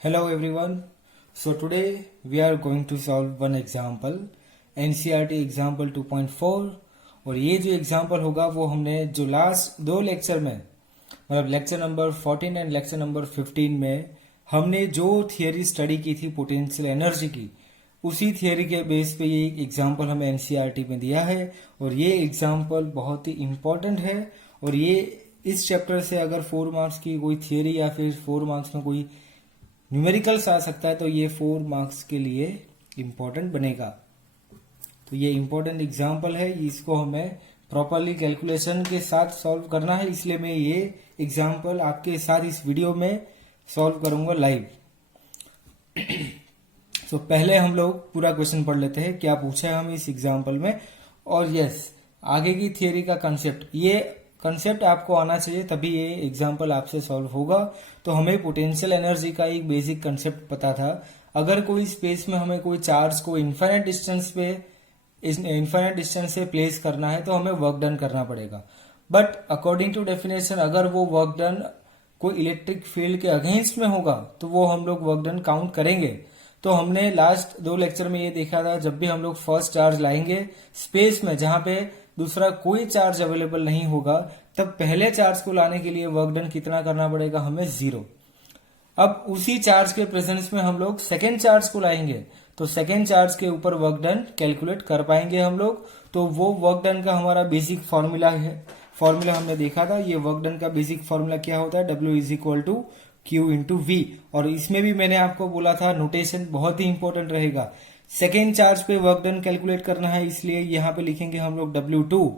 Hello everyone. So today we are going to solve one example NCERT example 2.4 और ये जो example होगा वो हमने जो लास्ट दो लेक्चर में मतलब lecture number 14 and lecture number 15 में हमने जो थियरी स्टडी की थी पोटेंशियल एनर्जी की उसी थियरी के बेस पे ये एग्जाम्पल हमें एनसीईआरटी में दिया है और ये एग्जाम्पल बहुत ही इम्पोर्टेंट है और ये इस चैप्टर से अगर 4 मार्क्स की कोई थियरी या फिर 4 मार्क्स में कोई न्यूमेरिकल्स आ सकता है तो ये 4 मार्क्स के लिए इम्पोर्टेंट बनेगा। तो ये इम्पोर्टेंट एग्जाम्पल है, इसको हमें प्रॉपरली कैलकुलेशन के साथ सॉल्व करना है, इसलिए मैं ये एग्जाम्पल आपके साथ इस वीडियो में सॉल्व करूंगा लाइव। तो पहले हम लोग पूरा क्वेश्चन पढ़ लेते हैं क्या पूछा है हम इस एग्जाम्पल में। और यस, आगे की थियरी का कंसेप्ट, ये कंसेप्ट आपको आना चाहिए तभी ये एग्जाम्पल आपसे सॉल्व होगा। तो हमें पोटेंशियल एनर्जी का एक बेसिक कंसेप्ट पता था। अगर कोई स्पेस में हमें कोई चार्ज को इन्फाइनाइट डिस्टेंस से प्लेस करना है तो हमें वर्क डन करना पड़ेगा। बट अकॉर्डिंग टू डेफिनेशन अगर वो वर्क डन कोई इलेक्ट्रिक फील्ड के अगेंस्ट में होगा तो वो हम लोग वर्क डन काउंट करेंगे। तो हमने लास्ट दो लेक्चर में ये देखा था, जब भी हम लोग फर्स्ट चार्ज लाएंगे स्पेस में जहां पे दूसरा कोई चार्ज अवेलेबल नहीं होगा तब पहले चार्ज को लाने के लिए वर्क डन कितना करना पड़ेगा, हमें 0। अब उसी चार्ज के प्रेजेंस में हम लोग सेकेंड चार्ज को लाएंगे तो सेकेंड चार्ज के ऊपर वर्क डन कैलकुलेट कर पाएंगे हम लोग। तो वो वर्क डन का हमारा बेसिक फॉर्मूला हमने देखा था। ये वर्क डन का बेसिक फॉर्मूला क्या होता है, W is equal to Q into V। और इसमें भी मैंने आपको बोला था नोटेशन बहुत ही इंपॉर्टेंट रहेगा। सेकेंड चार्ज पे वर्क डन कैलकुलेट करना है, इसलिए यहाँ पे लिखेंगे हम लोग W2।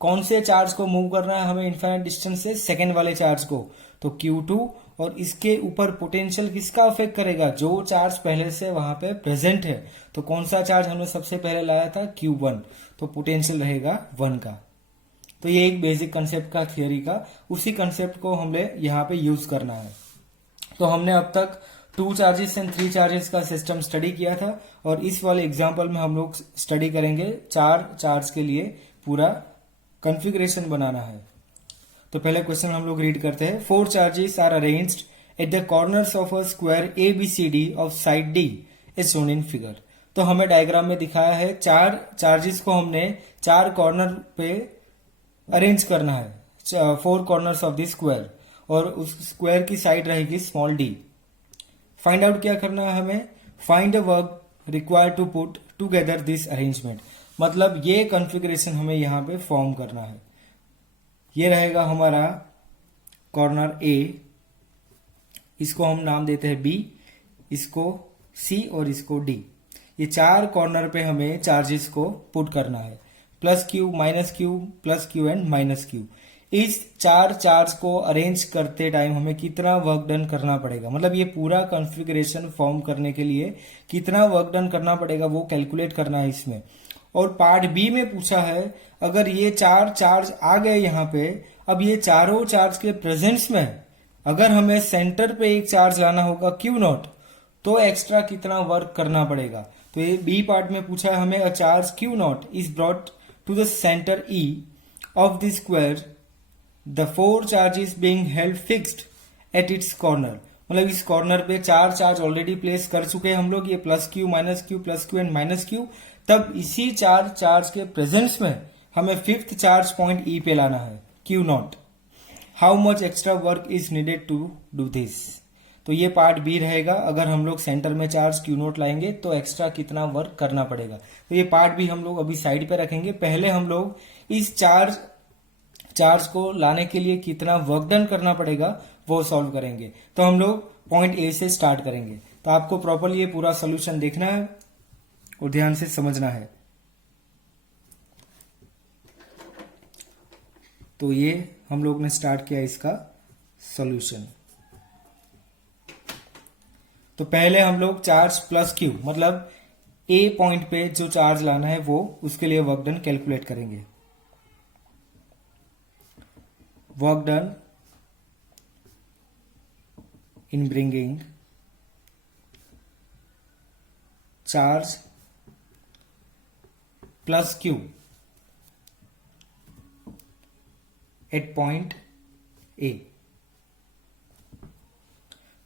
कौन से चार्ज को मूव करना है हमें इन्फाइनाइट डिस्टेंस से, सेकेंड वाले चार्ज को, तो Q2। और इसके ऊपर पोटेंशियल किसका अफेक्ट करेगा, जो चार्ज पहले से वहां पे प्रेजेंट है। तो कौन सा चार्ज हमने सबसे पहले लाया था, Q1, तो पोटेंशियल रहेगा 1 का। तो ये एक बेसिक कंसेप्ट का थियरी का, उसी कंसेप्ट को हमें यहाँ पे यूज करना है। तो हमने अब तक 2 चार्जेस एंड 3 चार्जेस का सिस्टम स्टडी किया था और इस वाले एग्जाम्पल में हम लोग स्टडी करेंगे 4 चार्ज के लिए पूरा कॉन्फ़िगरेशन बनाना है। तो पहले क्वेश्चन हम लोग रीड करते हैं। 4 charges are arranged at the corners of a square ABCD of side D is shown in figure. तो हमें डायग्राम में दिखाया है 4 चार्जेस को हमने 4 कॉर्नर पे अरेंज करना है, 4 कॉर्नर्स ऑफ द स्क्वायर, और उस स्क्वायर की साइड रहेगी स्मॉल d। फाइंड आउट क्या करना है हमें, find the work required to put together this arrangement. मतलब ये कॉन्फ़िगरेशन हमें यहाँ पे फॉर्म करना है। ये रहेगा हमारा कॉर्नर A, इसको हम नाम देते हैं B, इसको C और इसको D। ये 4 कॉर्नर पे हमें चार्जेस को पुट करना है, +Q, -Q, +Q and -Q। इस 4 चार्ज को अरेंज करते टाइम हमें कितना वर्क डन करना पड़ेगा, मतलब ये पूरा कॉन्फ़िगरेशन फॉर्म करने के लिए कितना वर्क डन करना पड़ेगा वो कैलकुलेट करना है इसमें। और पार्ट बी में पूछा है अगर ये 4 चार्ज आ गए यहाँ पे, अब ये चारों चार्ज के प्रेजेंस में अगर हमें सेंटर पे एक चार्ज लाना होगा Q0 तो एक्स्ट्रा कितना वर्क करना पड़ेगा। तो ये बी पार्ट में पूछा है हमें, a charge Q0 is brought to the centre E of the square, the 4 charges being held fixed at its corner. मतलब इस कॉर्नर पे 4 चार्ज ऑलरेडी प्लेस कर चुके हैं हम लोग, ये +Q, -Q, +Q and -Q। तब इसी 4 चार्ज के प्रेजेंस में हमें 5th चार्ज पॉइंट E पे लाना है, Q0। How much extra work is needed to do this. तो ये पार्ट बी रहेगा, अगर हम लोग सेंटर में चार्ज Q0 लाएंगे तो एक्स्ट्रा कितना वर्क करना पड़ेगा। तो ये पार्ट भी हम लोग अभी साइड पे रखेंगे। पहले हम लोग इस चार्ज को लाने के लिए कितना वर्क डन करना पड़ेगा वो सॉल्व करेंगे। तो हम लोग पॉइंट ए से स्टार्ट करेंगे। तो आपको प्रॉपरली ये पूरा सोल्यूशन देखना है और ध्यान से समझना है। तो ये हम लोग ने स्टार्ट किया इसका सॉल्यूशन। तो पहले हम लोग चार्ज +Q मतलब ए पॉइंट पे जो चार्ज लाना है वो उसके लिए वर्क डन कैलकुलेट करेंगे। Work done in bringing charge +Q at point A।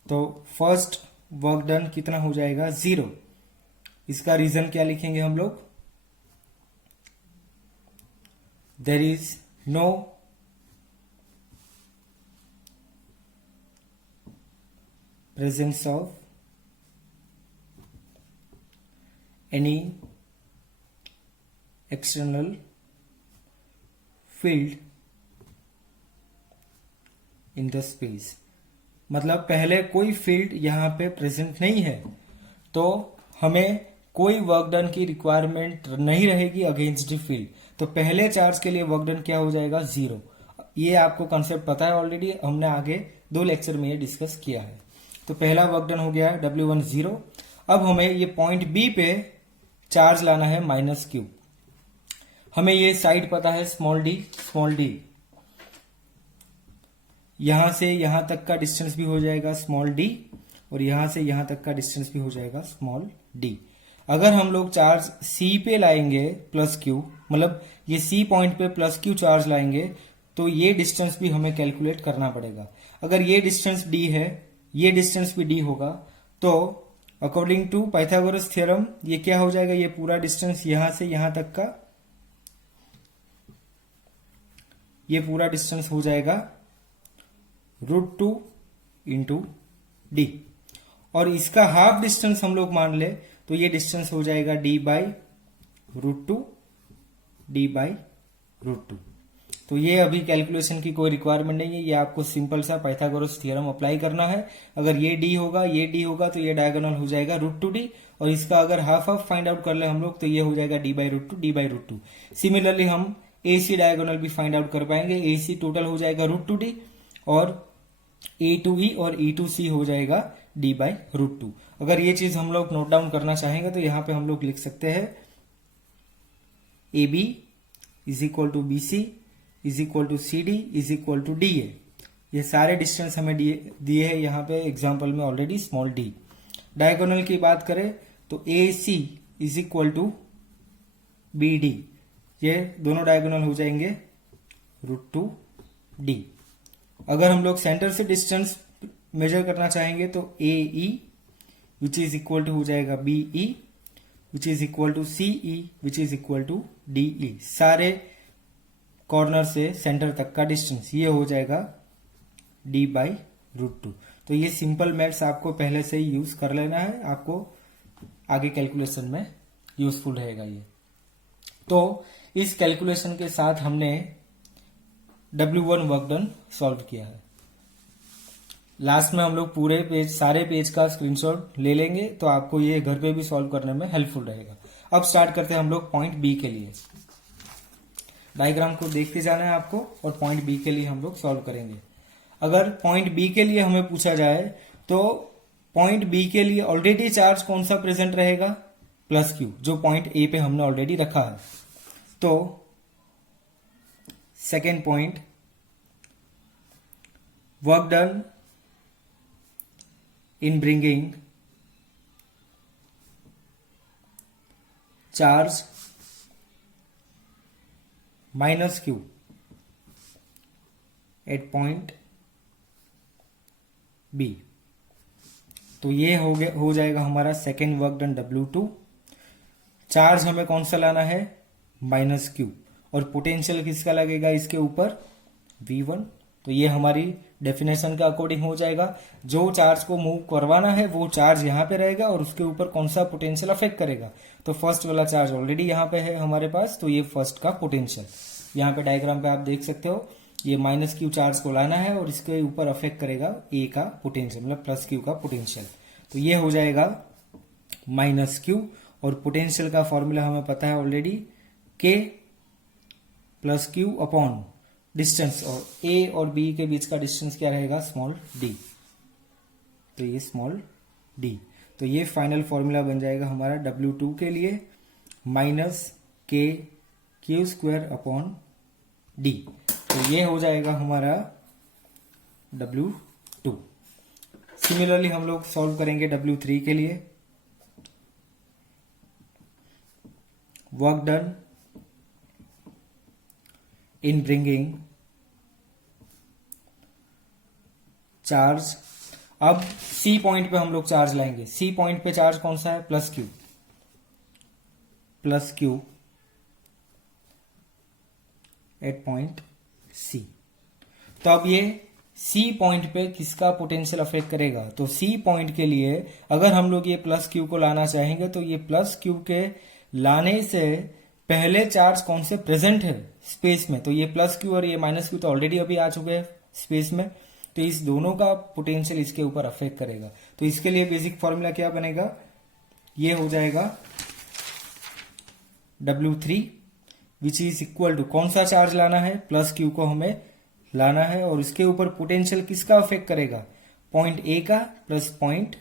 तो फर्स्ट वर्क डन कितना हो जाएगा 0। इसका रीजन क्या लिखेंगे हम लोग, there is no presence of any external field in the space। मतलब पहले कोई फील्ड यहां पे प्रेजेंट नहीं है तो हमें कोई वर्क डन की रिक्वायरमेंट नहीं रहेगी अगेंस्ट द फील्ड। तो पहले चार्ज के लिए वर्क डन क्या हो जाएगा 0। ये आपको कंसेप्ट पता है ऑलरेडी, हमने आगे 2 लेक्चर में ये डिस्कस किया है। तो पहला वर्क डन हो गया W1 0। अब हमें ये पॉइंट बी पे चार्ज लाना है -q। हमें ये साइड पता है स्मॉल डी। यहां से यहां तक का डिस्टेंस भी हो जाएगा स्मॉल डी, और यहां से यहां तक का डिस्टेंस भी हो जाएगा स्मॉल डी। अगर हम लोग चार्ज C पे लाएंगे +q, मतलब ये C पॉइंट पे +q चार्ज लाएंगे, तो ये डिस्टेंस भी हमें कैलकुलेट करना पड़ेगा। अगर ये डिस्टेंस d है, ये डिस्टेंस भी d होगा, तो अकॉर्डिंग टू पाइथागोरस थ्योरम ये क्या हो जाएगा, ये पूरा डिस्टेंस यहां से यहां तक का, ये पूरा डिस्टेंस हो जाएगा √2 इंटू डी। और इसका हाफ डिस्टेंस हम लोग मान ले तो ये डिस्टेंस हो जाएगा d/√2 d/√2। तो ये अभी कैलकुलेशन की कोई रिक्वायरमेंट नहीं है, ये आपको सिंपल सा पाइथागोरस थ्योरम अप्लाई करना है। अगर ये d होगा तो ये डायगोनल हो जाएगा √2d, और इसका अगर हाफ फाइंड आउट कर ले हम लोग तो ये हो जाएगा d/√2। सिमिलरली हम AC डायगोनल भी फाइंड आउट कर पाएंगे। AC टोटल हो जाएगा √2d, और A2E और E2C हो जाएगा d/√2। अगर ये चीज हम लोग नोट डाउन करना चाहेंगे तो यहां पे हम लोग लिख सकते हैं AB = BC = CD = DA। ये सारे डिस्टेंस हमें दिए हैं यहाँ पे एग्जाम्पल में ऑलरेडी स्मॉल d। डायगोनल की बात करें तो AC = BD, ये दोनों डायगोनल हो जाएंगे √2d। अगर हम लोग सेंटर से डिस्टेंस मेजर करना चाहेंगे तो AE = हो जाएगा BE = CE = DE। सारे कॉर्नर से सेंटर तक का डिस्टेंस ये हो जाएगा d/√2। तो ये सिंपल मैथ्स आपको पहले से ही यूज कर लेना है, आपको आगे कैलकुलेशन में यूजफुल रहेगा ये। तो इस कैलकुलेशन के साथ हमने W1 वर्क डन सॉल्व किया है। लास्ट में हम लोग पूरे पेज, सारे पेज का स्क्रीनशॉट ले लेंगे तो आपको ये घर पे भी सॉल्व करने में हेल्पफुल रहेगा। अब स्टार्ट करते हैं हम लोग पॉइंट बी के लिए। डायग्राम को देखते जाना है आपको, और पॉइंट बी के लिए हम लोग सॉल्व करेंगे। अगर पॉइंट बी के लिए हमें पूछा जाए तो पॉइंट बी के लिए ऑलरेडी चार्ज कौन सा प्रेजेंट रहेगा, +q, जो पॉइंट ए पे हमने ऑलरेडी रखा है। तो second point, work done in bringing charge -q at point B। तो ये हो जाएगा हमारा second work done W2। Charge हमें कौन सा लाना है, -q, और पोटेंशियल किसका लगेगा इसके ऊपर, V1। तो ये हमारी डेफिनेशन के अकॉर्डिंग हो जाएगा। जो चार्ज को मूव करवाना है वो चार्ज यहाँ पे रहेगा, और उसके ऊपर कौन सा पोटेंशियल अफेक्ट करेगा। तो फर्स्ट वाला चार्ज ऑलरेडी यहाँ पे है हमारे पास, तो ये फर्स्ट का पोटेंशियल यहाँ पे डायग्राम पे आप देख सकते हो। ये -q चार्ज को लाना है और इसके ऊपर अफेक्ट करेगा A का पोटेंशियल, मतलब +q का पोटेंशियल। तो ये हो जाएगा -q, और पोटेंशियल का फॉर्मूला हमें पता है already, K + Q upon distance, और A और B के बीच का डिस्टेंस क्या रहेगा, स्मॉल d। तो ये स्मॉल d। तो ये फाइनल फॉर्मूला बन जाएगा हमारा W2 के लिए, -KQ² अपॉन d। तो ये हो जाएगा हमारा W2। सिमिलरली हम लोग सॉल्व करेंगे W3 के लिए। Work done in bringing charge अब सी पॉइंट पे हम लोग चार्ज लाएंगे। सी पॉइंट पे चार्ज कौन सा है? Plus q, plus q at point c. तो अब ये सी पॉइंट पे किसका पोटेंशियल अफेक्ट करेगा? तो सी पॉइंट के लिए अगर हम लोग ये प्लस क्यू को लाना चाहेंगे तो ये प्लस क्यू के लाने से पहले चार्ज कौन से प्रेजेंट है स्पेस में, तो ये प्लस क्यू और ये माइनस क्यू तो ऑलरेडी अभी आ चुके हैं स्पेस में, तो इस दोनों का पोटेंशियल इसके ऊपर अफेक्ट करेगा। तो इसके लिए बेसिक फॉर्मूला क्या बनेगा? ये हो जाएगा W3 which is equal to, कौन सा चार्ज लाना है? प्लस क्यू को हमें लाना है, और इसके ऊपर पोटेंशियल किसका अफेक्ट करेगा? पॉइंट ए का प्लस पॉइंट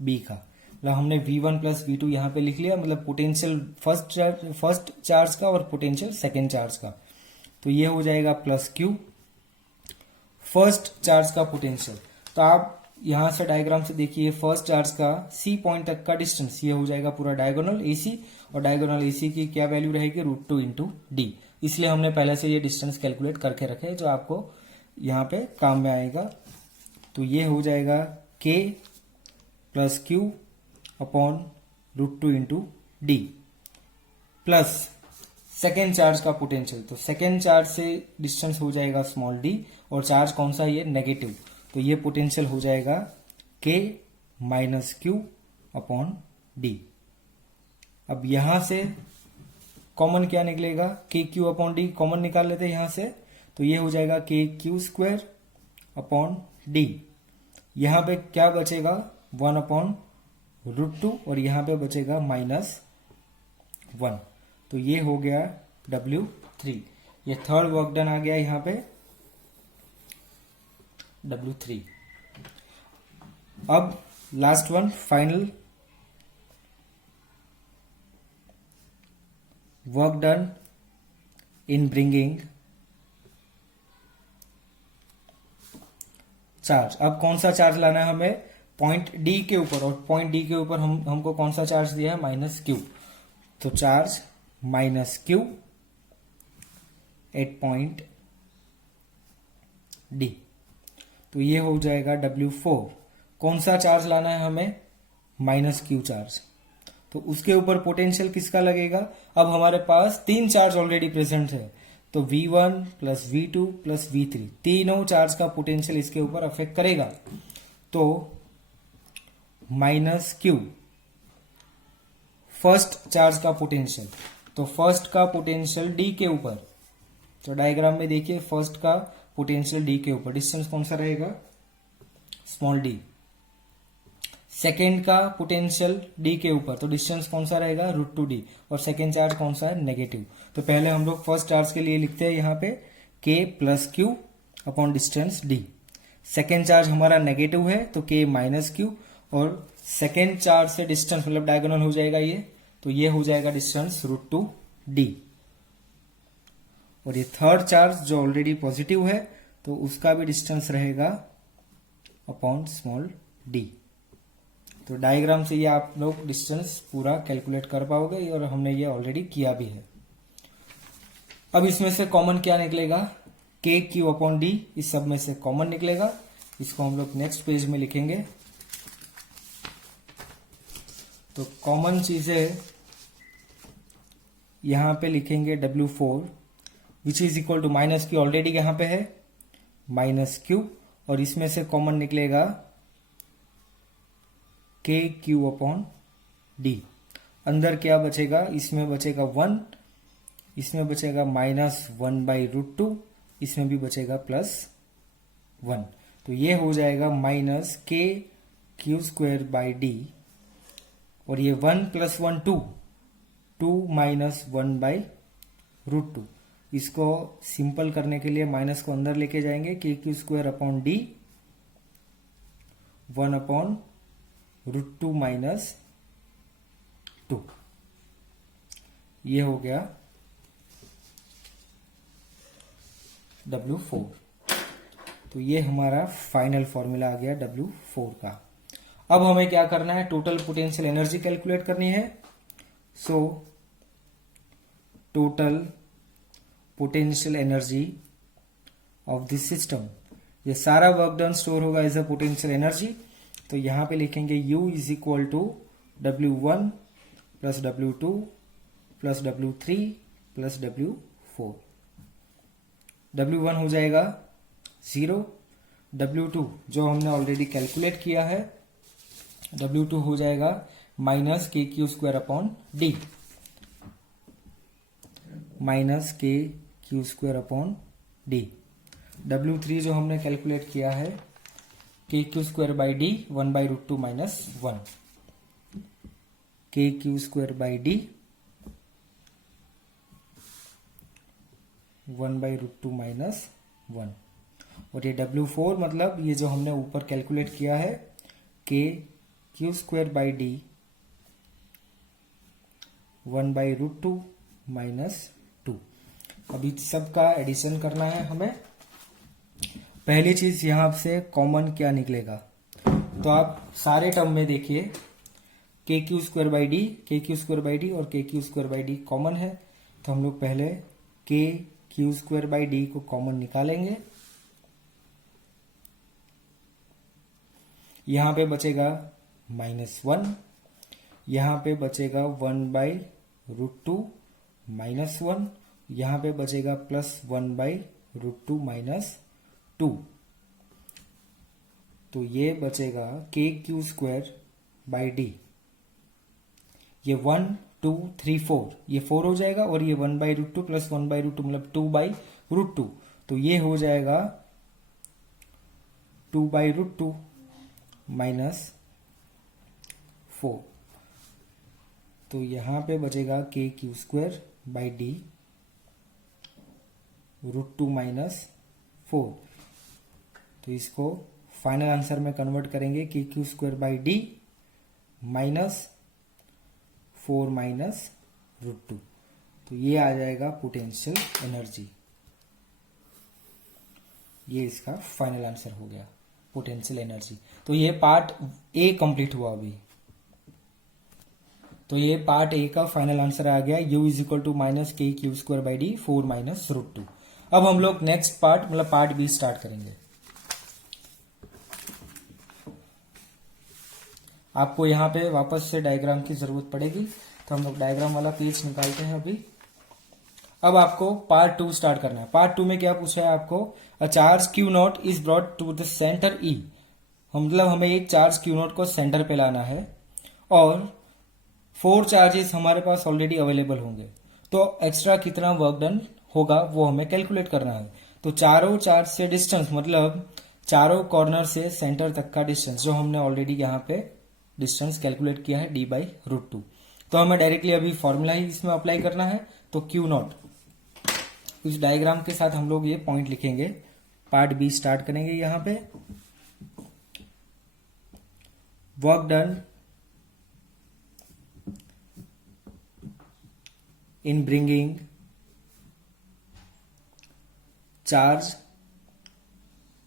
बी का। मतलब हमने V1 प्लस V2 यहां पे लिख लिया, मतलब पोटेंशियल फर्स्ट चार्ज का और पोटेंशियल सेकेंड चार्ज का। तो ये हो जाएगा प्लस क्यू फर्स्ट चार्ज का पोटेंशियल। तो आप यहां से डायग्राम से देखिए, फर्स्ट चार्ज का सी पॉइंट तक का डिस्टेंस ये हो जाएगा पूरा डायगोनल AC, और डायगोनल AC की क्या वैल्यू रहेगी? √2 इंटू डी। इसलिए हमने पहले से ये डिस्टेंस कैलकुलेट करके रखे जो आपको यहाँ पे काम में आएगा। तो ये हो जाएगा K plus q upon √2 into D plus second charge का पोटेंशियल। तो सेकेंड चार्ज से डिस्टेंस हो जाएगा स्मॉल d, और चार्ज कौन सा? ये नेगेटिव। तो ये पोटेंशियल हो जाएगा K minus Q upon D. अब यहां से कॉमन क्या निकलेगा? के क्यू अपॉन डी कॉमन निकाल लेते हैं यहां से, तो ये हो जाएगा के क्यू स्क्वायर अपॉन डी। यहां पे क्या बचेगा? 1 अपॉन √2, और यहां पे बचेगा -1। तो ये हो गया W3। ये थर्ड वर्क डन आ गया यहां पे W3। अब last one, final work done in bringing charge. अब कौन सा चार्ज लाना है हमें? पॉइंट डी के ऊपर, और पॉइंट डी के ऊपर हमको कौन सा चार्ज दिया है? -q। तो charge -q at point d. तो ये हो जाएगा W4। कौन सा चार्ज लाना है हमें? -q charge. तो उसके ऊपर पोटेंशियल किसका लगेगा? अब हमारे पास 3 चार्ज ऑलरेडी प्रेजेंट है, तो V1 plus V2 plus V3 तीनों चार्ज का पोटेंशियल इसके ऊपर अफेक्ट करेगा। तो -q फर्स्ट चार्ज का पोटेंशियल, तो फर्स्ट का पोटेंशियल D के ऊपर, तो डायग्राम में देखिए फर्स्ट का पोटेंशियल D के ऊपर, डिस्टेंस कौन सा रहेगा? Small d। सेकेंड का पोटेंशियल D के ऊपर, तो डिस्टेंस कौन सा रहेगा? √2d, और सेकेंड चार्ज कौन सा है? नेगेटिव। तो पहले हम लोग फर्स्ट चार्ज के लिए लिखते हैं यहाँ पे K plus q upon distance D। Second charge हमारा नेगेटिव है तो K माइनस क्यू, और सेकेंड चार्ज से डिस्टेंस मतलब डायगोनल हो जाएगा ये, तो ये हो जाएगा डिस्टेंस √2d। और ये थर्ड चार्ज जो ऑलरेडी पॉजिटिव है तो उसका भी डिस्टेंस रहेगा अपॉन स्मॉल d। तो डायग्राम से ये आप लोग डिस्टेंस पूरा कैलकुलेट कर पाओगे, और हमने ये ऑलरेडी किया भी है। अब इसमें से कॉमन क्या निकलेगा? के क्यू अपॉन डी, इस सब में से कॉमन निकलेगा। इसको हम लोग नेक्स्ट पेज में लिखेंगे। तो कॉमन चीजें यहां पे लिखेंगे W4 which is equal to -q, already यहां पे है -q, और इसमें से कॉमन निकलेगा के क्यू अपॉन डी। अंदर क्या बचेगा? इसमें बचेगा 1, इसमें बचेगा -1/√2, इसमें भी बचेगा +1। तो ये हो जाएगा -k⁴/d, और ये 1 + 1 2, 2 - 1/√2। इसको सिंपल करने के लिए माइनस को अंदर लेके जाएंगे, k⁴ अपॉन d 1 अपॉन √2 - 2। ये हो गया W4। तो ये हमारा फाइनल फॉर्मूला आ गया W4 का। अब हमें क्या करना है? टोटल पोटेंशियल एनर्जी कैलकुलेट करनी है। So total potential energy of this system ये सारा वर्क डन स्टोर होगा एज अ पोटेंशियल एनर्जी। तो यहां पे लिखेंगे U is equal to W1 plus W2 plus W3 plus W4। W1 हो जाएगा 0, W2 जो हमने ऑलरेडी कैलकुलेट किया है, W2 हो जाएगा minus k q square upon d, minus k q square upon d. W3 जो हमने कैलकुलेट किया है k q square by d 1/√2 minus 1, k q square by d 1/√2 minus 1। और ये W4 मतलब ये जो हमने ऊपर कैलकुलेट किया है k q square by d 1/√2 minus 2। अभी सबका एडिशन करना है हमें। पहली चीज यहां से कॉमन क्या निकलेगा, तो आप सारे टर्म में देखिए के क्यू स्क्वायर बाई डी, के क्यू स्क्वायर बाई डी और के q square by D common है। तो हम लोग पहले के क्यू स्क्वायर बाई डी को कॉमन निकालेंगे। यहां पे बचेगा -1, यहां पे बचेगा 1/√2 माइनस 1, यहां पे बचेगा प्लस 1/√2 माइनस 2। तो ये बचेगा के क्यू स्क्वायर बाई डी, ये 1 2 3 4, ये 4 हो जाएगा और ये 1/√2 प्लस 1/√2 मतलब 2/√2, तो ये हो जाएगा 2/√2 माइनस 4। तो यहां पे बचेगा के q square by D √2 minus 4। तो इसको फाइनल आंसर में कन्वर्ट करेंगे के q square by D minus 4 minus √2। तो ये आ जाएगा पोटेंशियल एनर्जी। ये इसका फाइनल आंसर हो गया, पोटेंशियल एनर्जी। तो ये पार्ट ए कंप्लीट हुआ अभी। तो ये पार्ट ए का फाइनल आंसर आ गया, U is equal to minus k q square by d 4 minus √2। अब हम लोग नेक्स्ट पार्ट मतलब पार्ट बी स्टार्ट करेंगे। आपको यहां पे वापस से डायग्राम की जरूरत पड़ेगी, तो हम लोग डायग्राम वाला पेज निकालते हैं अभी। अब आपको पार्ट 2 स्टार्ट करना है। पार्ट 2 में क्या पूछा है आपको, a charge q not is brought to the centre E, मतलब हमें एक चार्ज क्यू नॉट को सेंटर पे लाना है और 4 चार्जेस हमारे पास ऑलरेडी अवेलेबल होंगे। तो एक्स्ट्रा कितना वर्क डन होगा वो हमें कैलकुलेट करना है। तो चारों चार्ज से डिस्टेंस मतलब चारों कॉर्नर से सेंटर तक का डिस्टेंस जो हमने ऑलरेडी यहाँ पे डिस्टेंस कैलकुलेट किया है d/√2। तो हमें डायरेक्टली अभी फॉर्मूला ही इसमें अप्लाई करना है। तो क्यू नॉट, इस डायग्राम के साथ हम लोग ये पॉइंट लिखेंगे। पार्ट बी स्टार्ट करेंगे। यहां पे work done in bringing charge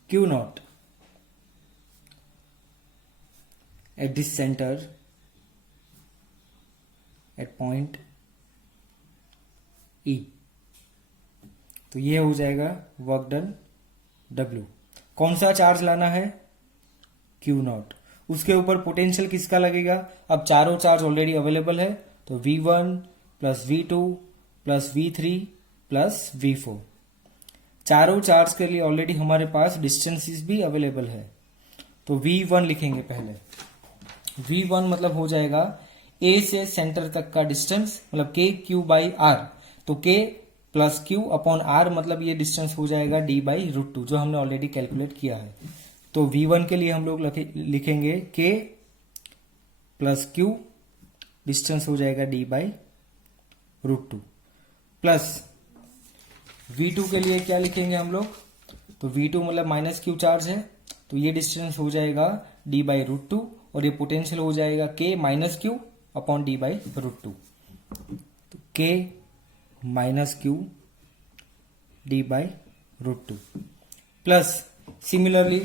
q not at this center at point E। तो ये हो जाएगा वर्क डन W। कौन सा चार्ज लाना है, Q नॉट। उसके ऊपर पोटेंशियल किसका लगेगा, अब चारों चार्ज ऑलरेडी अवेलेबल है, तो V1 plus V2 plus V3 plus V4। चारों चार्ज के लिए ऑलरेडी हमारे पास डिस्टेंसेस भी अवेलेबल है। तो V1 लिखेंगे पहले। V1 मतलब हो जाएगा A से सेंटर तक का डिस्टेंस मतलब के क्यू बाई आर। तो K plus q upon r मतलब ये डिस्टेंस हो जाएगा d/√2 जो हमने ऑलरेडी कैलकुलेट किया है। तो V1 के लिए हम लोग लिखेंगे K प्लस क्यू, डिस्टेंस हो जाएगा d/√2 प्लस V2 के लिए क्या लिखेंगे हम लोग, तो V2 मतलब माइनस क्यू चार्ज है, तो ये डिस्टेंस हो जाएगा d/√2 और ये पोटेंशियल हो जाएगा K minus Q upon d/√2। तो K minus Q d/√2 plus similarly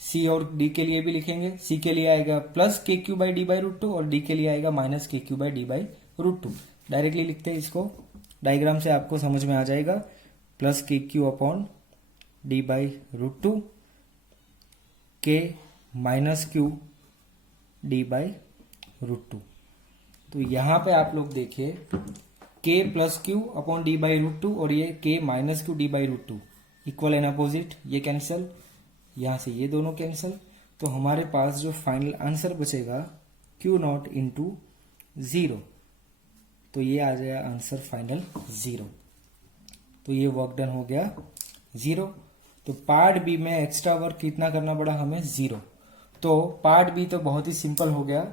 C और D के लिए भी लिखेंगे। C के लिए आएगा प्लस के क्यू बाई d/√2 और D के लिए आएगा minus k q by d/√2। Directly लिखते हैं इसको, डायग्राम से आपको समझ में आ जाएगा। प्लस के Q upon d/√2 k minus Q d/√2। तो यहां पे आप लोग देखिए k plus q upon d/√2 और ये k minus Q d/√2 equal and opposite, ये कैंसिल, यहां से ये दोनों कैंसिल। तो हमारे पास जो फाइनल आंसर बचेगा Q0 इंटू 0, तो ये आ जाएगा आंसर फाइनल 0। तो ये वर्क डन हो गया 0। तो पार्ट बी में एक्स्ट्रा वर्क कितना करना पड़ा हमें 0। तो पार्ट बी तो बहुत ही सिंपल हो गया,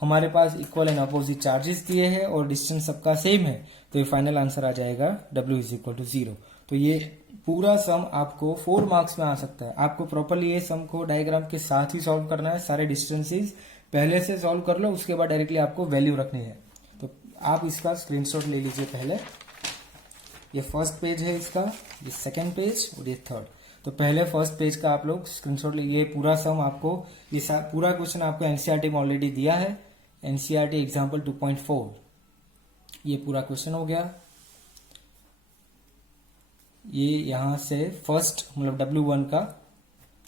हमारे पास इक्वल एंड अपोजिट चार्जेस दिए हैं और डिस्टेंस सबका सेम है, तो ये फाइनल आंसर आ जाएगा W इज इक्वल टू 0। तो ये पूरा सम आपको 4 मार्क्स में आ सकता है। आपको प्रॉपरली ये सम को डायग्राम के साथ ही सॉल्व करना है, सारे डिस्टेंसेस पहले से सॉल्व कर लो, उसके बाद डायरेक्टली आपको वैल्यू रखनी है। तो आप इसका स्क्रीनशॉट ले लीजिए पहले, ये फर्स्ट पेज है इसका, ये सेकंड पेज और ये थर्ड। तो पहले फर्स्ट पेज का आप लोग स्क्रीनशॉट लीजिए। पूरा सम आपको, ये पूरा क्वेश्चन आपको एनसीईआरटी में ऑलरेडी दिया है, एनसीईआरटी एग्जाम्पल 2.4, ये पूरा क्वेश्चन हो गया। ये यहां से फर्स्ट मतलब W1 का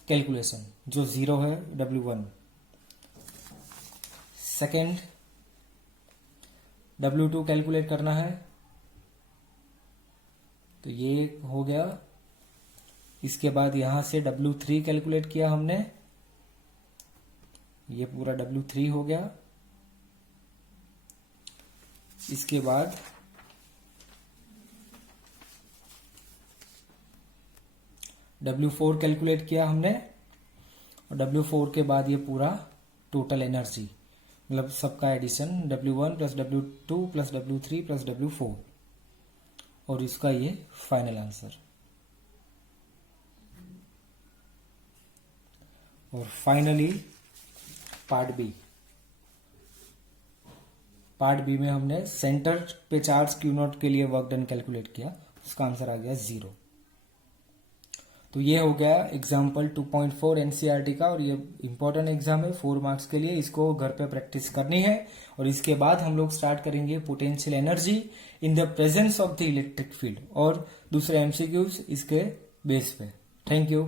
कैलकुलेशन जो 0 है W1, सेकेंड W2 कैलकुलेट करना है, तो ये हो गया। इसके बाद यहां से W3 कैलकुलेट किया हमने, ये पूरा W3 हो गया। इसके बाद W4 कैलकुलेट किया हमने, और W4 के बाद ये पूरा टोटल एनर्जी मतलब सबका addition W1 plus W2 plus W3 plus W4, और इसका ये फाइनल आंसर। और फाइनली पार्ट बी में हमने सेंटर पे चार्ज Q0 के लिए वर्क डन कैलकुलेट किया, उसका आंसर आ गया 0। तो ये हो गया एग्जाम्पल 2.4 एनसीईआरटी का, और ये इंपॉर्टेंट एग्जाम है 4 मार्क्स के लिए, इसको घर पे प्रैक्टिस करनी है। और इसके बाद हम लोग स्टार्ट करेंगे potential energy in the presence of the electric field और दूसरे एमसीक्यूज इसके बेस पे। Thank you.